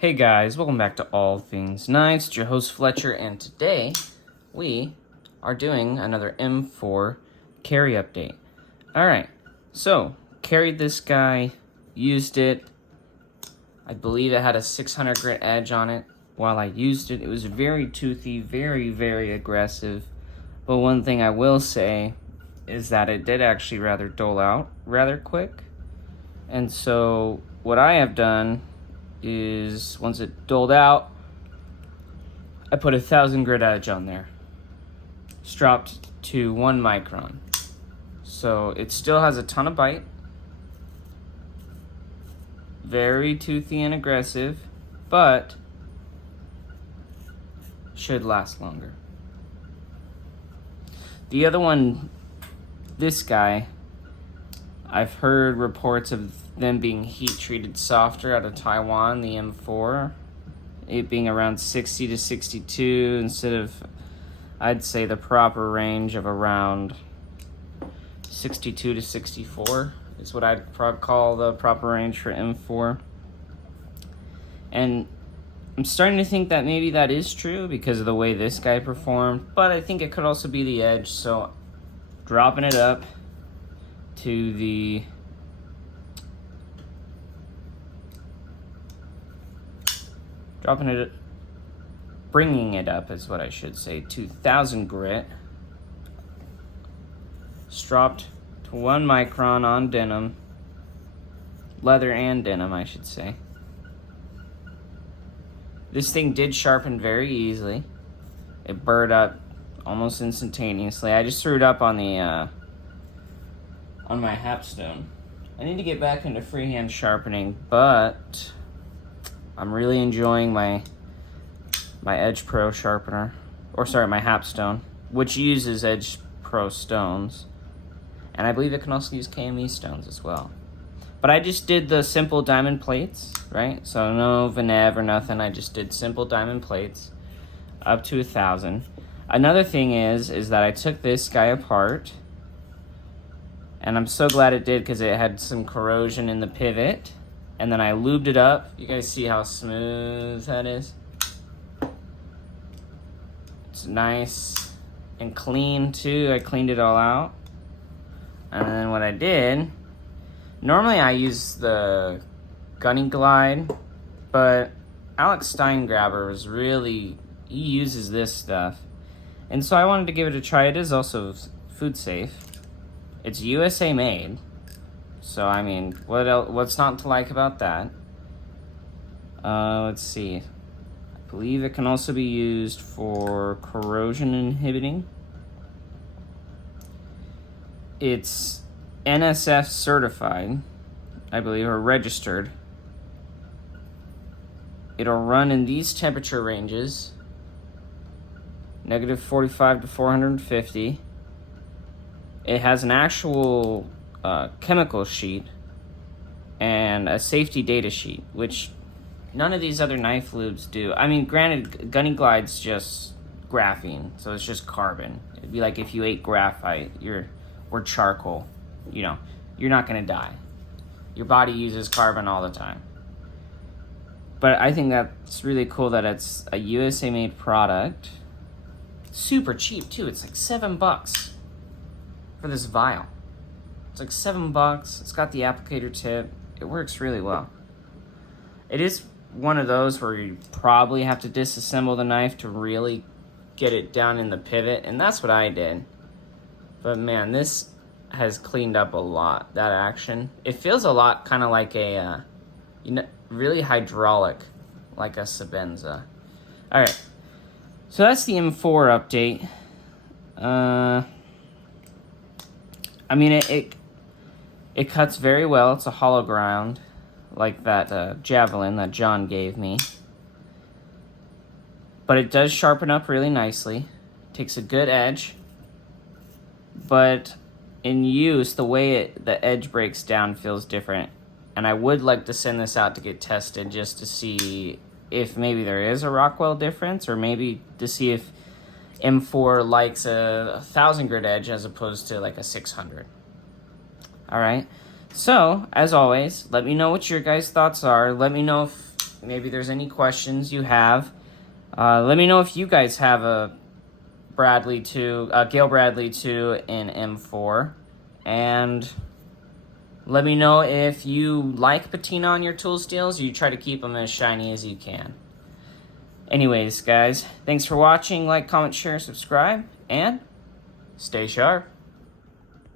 Hey guys, welcome back to All Things Knives. It's your host Fletcher, and today we are doing another M4 carry update. Alright, so carried this guy, used it. I believe it had a 600 grit edge on it. While I used it, it was very toothy, very aggressive. But one thing I will say is that it did actually rather dole out rather quick. And so what I have done is once it doled out, I put 1,000 grit edge on there. Stropped to 1 micron. So it still has a ton of bite. Very toothy and aggressive, but should last longer. The other one, this guy, I've heard reports of them being heat treated softer out of Taiwan, the M4. It being around 60 to 62 instead of, I'd say, the proper range of around 62 to 64 is what I'd call the proper range for M4. And I'm starting to think that maybe that is true because of the way this guy performed, but I think it could also be the edge, so dropping it up to the bringing it up is what I should say, to 1,000 grit, stropped to 1 micron on denim, leather and denim I should say. This thing did sharpen very easily. It burred up almost instantaneously. I just threw it up on the on my Hapstone. I need to get back into freehand sharpening, but I'm really enjoying my Edge Pro sharpener, or sorry, my Hapstone, which uses Edge Pro stones, and I believe it can also use KME stones as well. But I just did the simple diamond plates, right? So no Venev or nothing. I just did simple diamond plates up to 1,000. Another thing is that I took this guy apart, and I'm so glad it did because it had some corrosion in the pivot. And then I lubed it up. You guys see how smooth that is? It's nice and clean too. I cleaned it all out. And then what I did, normally I use the Gunny Glide, but Alex Steingraber was really, he uses this stuff. And so I wanted to give it a try. It is also food safe. It's USA made. So, I mean, what else, what's not to like about that? Let's see. I believe it can also be used for corrosion inhibiting. It's NSF certified, I believe, or registered. It'll run in these temperature ranges, negative 45 to 450. It has an actual chemical sheet and a safety data sheet, which none of these other knife lubes do. I mean, granted, Gunny Glide's just graphene, so it's just carbon. It'd be like if you ate graphite or charcoal, you know, you're not gonna die. Your body uses carbon all the time. But I think that's really cool that it's a USA made product. Super cheap too. It's like $7 for this vial. It's like $7. It's got the applicator tip. It works really well. It is one of those where you probably have to disassemble the knife to really get it down in the pivot, and that's what I did. But man, this has cleaned up a lot, that action. It feels a lot kind of like a, really hydraulic, like a Sebenza. All right, so that's the M4 update. I mean, it cuts very well. It's a hollow ground, like that Javelin that John gave me. But it does sharpen up really nicely. Takes a good edge. But in use, the way the edge breaks down feels different. And I would like to send this out to get tested just to see if maybe there is a Rockwell difference, or maybe to see if M4 likes a 1,000 grit edge as opposed to like a 600. All right. So, as always, let me know what your guys' thoughts are. Let me know if Maybe there's any questions you have. Let me know if you guys have a Gale Bradley 2 in M4. And let me know if you like patina on your tool steels, or you try to keep them as shiny as you can. Anyways, guys, thanks for watching. Like, comment, share, subscribe, and stay sharp.